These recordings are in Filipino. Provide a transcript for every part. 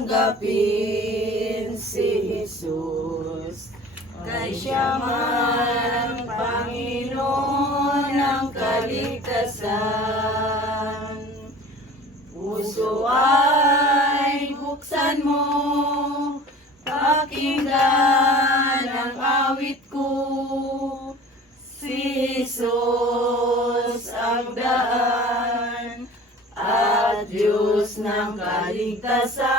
tanggapin si Jesus. Kay siya man Panginoon ng kaligtasan. Puso ay buksan mo, pakinggan ang awit ko. Si Jesus ang daan at Diyos ng kaligtasan.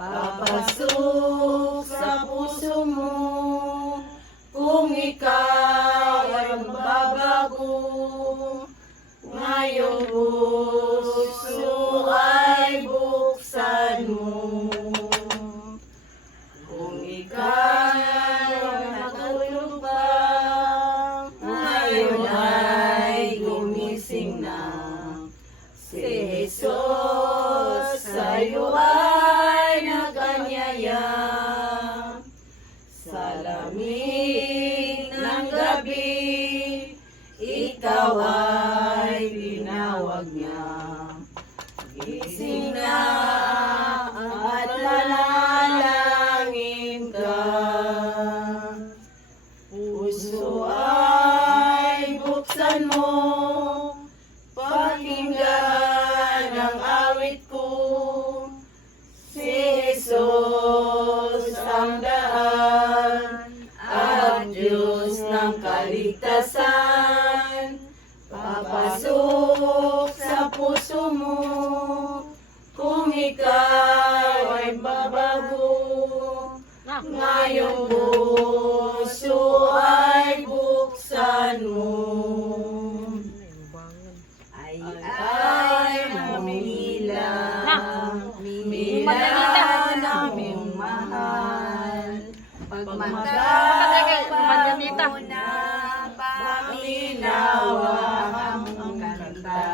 Papasok sa puso mo kung ikaw ay magbabago. Ngayong puso ay buksan mo. Kung ikaw ay natulog pa, ngayon ay gumising na. Si Jesus sa'yo ay nag-anyaya. Sa lamig ng gabi, ikaw ay tinawag niya. Gising na at manalangin ka. Puso ay buksan mo, pakinggan ang awit ko. Si Jesus ang daan at Diyos ng kaligtasan. Papasok sa puso mo kung ikaw ay babago. Ngayong puso ay buksan mo. Ay mamila, mila naming mahal. Pagmagapag mo na, paminawa ang kanta.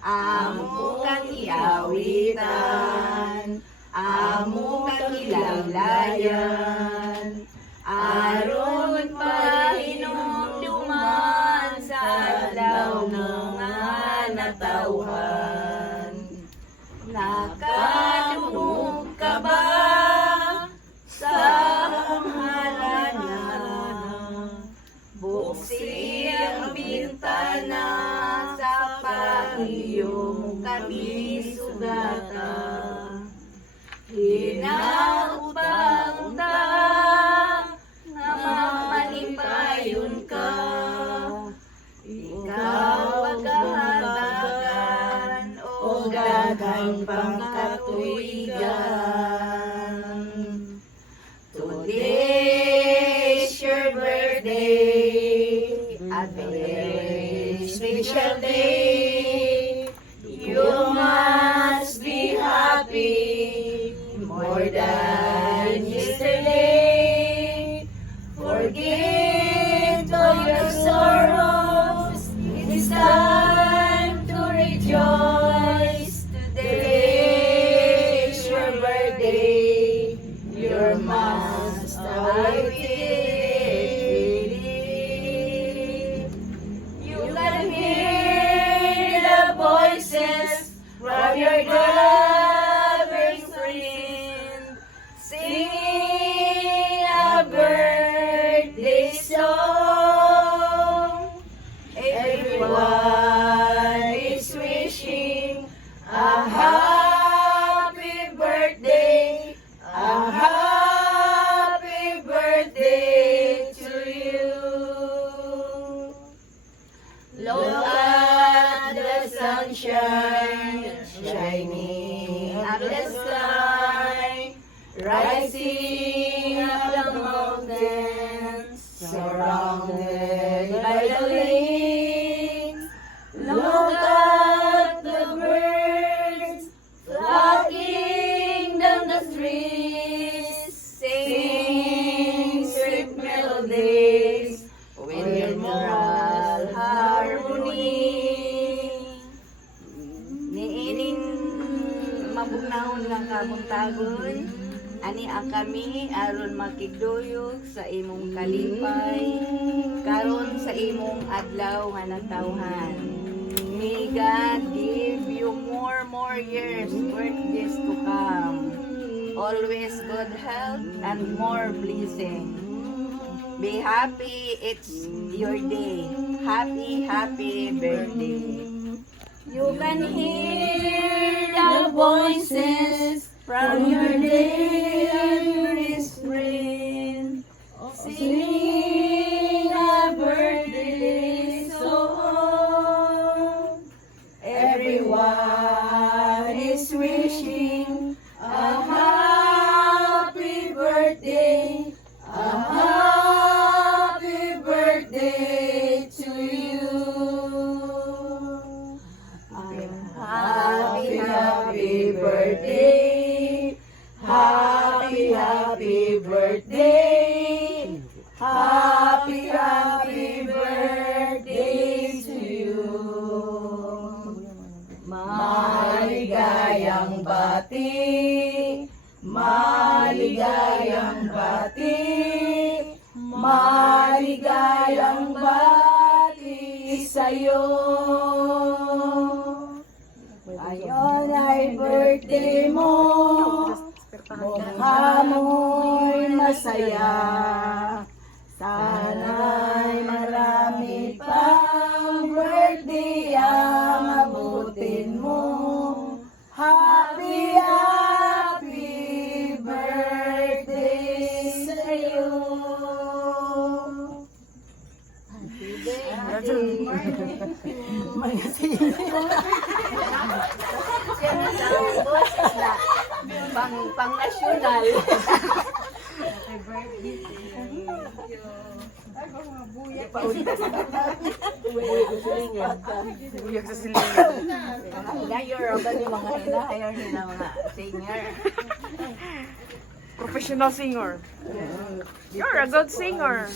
Amo kang iawitan, amo kang ilalayan. Aron Panginoon duman sa adlaw nga natawhan. Nakadungog ka ba sa halalan? Buksi ang bintana sa pagiyong kami sugata. Hinaupang-ta nga mamalipayon ka. Ikaw pagkahatagan o daghang pangkatuigan. Today is your birthday, a very special day. You must be happy more than yesterday. Forget all your sorrows. It's time to rejoice. Today is your birthday. Your must you can hear the voices from your loving friend singing a birthday song. Everyone is wishing a happy birthday, a happy birthday to you. Look at the sunshine shining up the sky, rising up the mountains, surrounded by the lakes. Look at the birds flocking down the streets, singing sweet melodies with your moral harmony. Niining mabugnahon nga kabuntagon, ani ang kami aron makigduyog sa imong kalipay, karon sa imong adlaw nga natawhan. May God give you you more years, birthdays to come. Always good health and more blessing. Be happy, it's your day. Happy birthday. You can hear the voices from your dearest friend singing a birthday song. Everyone is wishing a happy birthday, to you. Happy birthday, happy birthday, happy birthday to you. Maligayang bati, maligayang bati, maligayang bati sa'yo. Ngayon ay birthday mo, mukha mo'y masaya. Sana'y marami pang birthday ang abutin mo. Happy birthday sa'yo. Pang nasyonal. Buyak sa silingan. Ngayon, ba yung mga hinahayaw nila mga singer? Professional singer. You're a good singer.